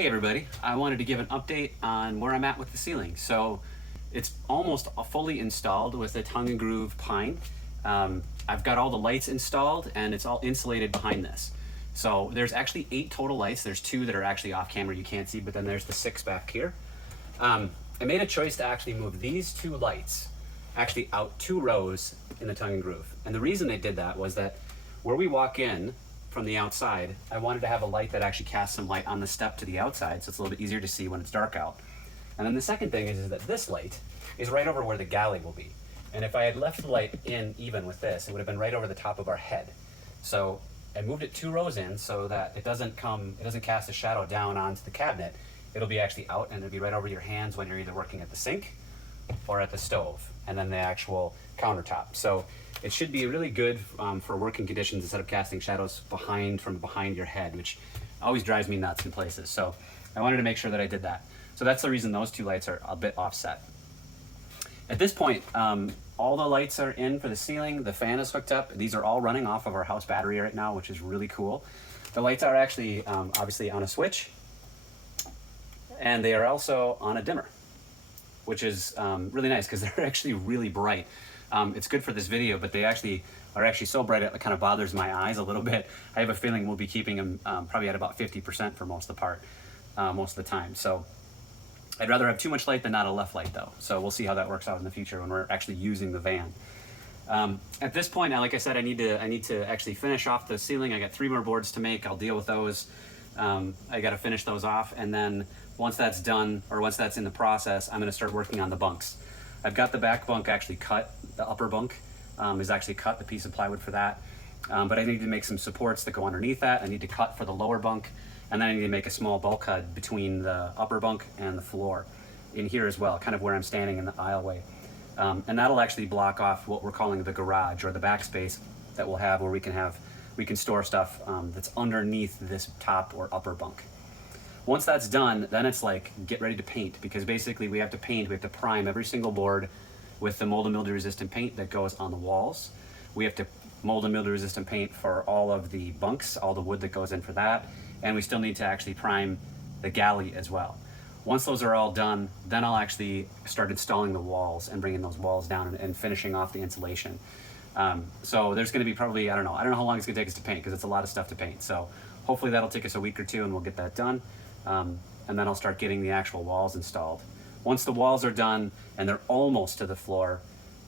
Hey everybody, I wanted to give an update on where I'm at with the ceiling. So it's almost fully installed with a tongue and groove pine. I've got all the lights installed and it's all insulated behind this. So there's actually 8 total lights. There's 2 that are actually off camera you can't see, but then there's the 6 back here. I made a choice to actually move these 2 lights actually out 2 rows in the tongue and groove. And the reason they did that was that where we walk in from the outside, I wanted to have a light that actually casts some light on the step to the outside, so it's a little bit easier to see when it's dark out. And then the second thing is that this light is right over where the galley will be. And if I had left the light in even with this, it would have been right over the top of our head. So I moved it 2 rows in so that it doesn't cast a shadow down onto the cabinet. It'll be actually out and it'll be right over your hands when you're either working at the sink or at the stove, and then the actual countertop. So it should be really good for working conditions instead of casting shadows from behind your head, which always drives me nuts in places. So I wanted to make sure that I did that. So that's the reason those 2 lights are a bit offset. At this point, all the lights are in for the ceiling. The fan is hooked up. These are all running off of our house battery right now, which is really cool. The lights are actually obviously on a switch, and they are also on a dimmer, which is really nice because they're actually really bright. It's good for this video, but they are actually so bright it kind of bothers my eyes a little bit. I have a feeling we'll be keeping them probably at about 50% for most of the time. So I'd rather have too much light than not enough light though. So we'll see how that works out in the future when we're actually using the van. At this point, like I said, I need to actually finish off the ceiling. I got 3 more boards to make. I'll deal with those. I got to finish those off, and then once that's done, or once that's in the process, I'm going to start working on the bunks. I've got the back bunk actually cut. The upper bunk is actually cut, the piece of plywood for that. But I need to make some supports that go underneath that. I need to cut for the lower bunk, and then I need to make a small bulkhead between the upper bunk and the floor in here as well, kind of where I'm standing in the aisleway. And that'll actually block off what we're calling the garage, or the backspace that we'll have where we can store stuff that's underneath this top or upper bunk. Once that's done, then it's like get ready to paint, because basically we have to prime every single board with the mold and mildew resistant paint that goes on the walls. We have to mold and mildew resistant paint for all of the bunks, all the wood that goes in for that, and we still need to actually prime the galley as well. Once those are all done, then I'll actually start installing the walls and bringing those walls down and finishing off the insulation. So there's going to be probably, I don't know how long it's going to take us to paint, because it's a lot of stuff to paint. So hopefully that'll take us a week or 2 and we'll get that done. And then I'll start getting the actual walls installed. Once the walls are done and they're almost to the floor,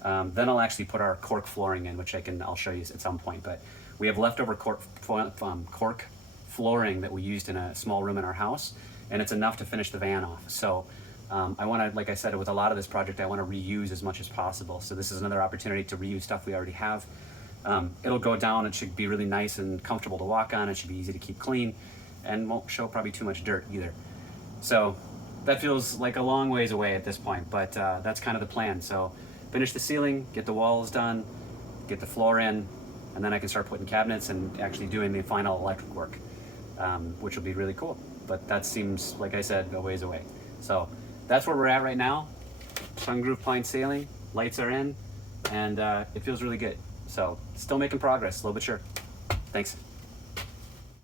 then I'll actually put our cork flooring in, which I'll show you at some point. But we have leftover cork flooring that we used in a small room in our house, and it's enough to finish the van off. So I want to, like I said, with a lot of this project, I want to reuse as much as possible. So this is another opportunity to reuse stuff we already have. It'll go down. It should be really nice and comfortable to walk on. It should be easy to keep clean, and won't show probably too much dirt either. So that feels like a long ways away at this point, but that's kind of the plan. So finish the ceiling, get the walls done, get the floor in, and then I can start putting cabinets and actually doing the final electric work, which will be really cool. But that seems, like I said, a ways away. So that's where we're at right now. Tongue and groove pine ceiling, lights are in, and it feels really good. So still making progress, slow but sure. Thanks.